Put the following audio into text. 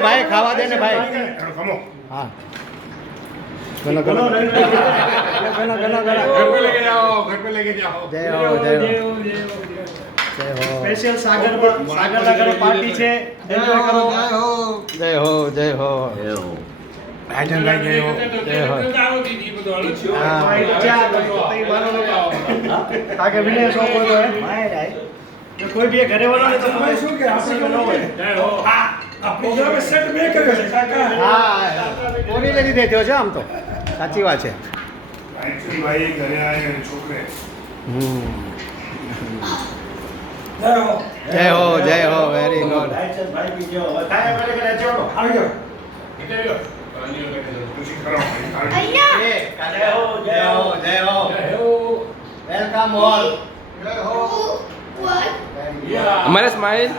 भाई खावा दे ने भाई हाँ गनो गनो गनो घर पे लेके जाओ जय हो स्पेशल सागर नगर पार्टी છે એન્જોય કરો જય હો રાજન ભાઈ જય હો હા આગે વિનય સો કોઈ હે જો કોઈ भी ઘરે વાળો ને તો તમે શું કે આપણે ન હોય જય હો આ પ્રોગ્રામ સેટ મે કર્યો છે કાકા હા કોની લઈ દેજો છે આમ તો સાચી વાત છે એકચ્યુઅલી ભાઈ ઘરે આયા છોકરે જય હો વેરી ગુડ ભાઈ બી જો થાય મારે ઘરે જોડો આવી જાઓ એટલે લો ખુશી કરો જય હો વેલકમ ઓલ જય હો हमारे स्माइल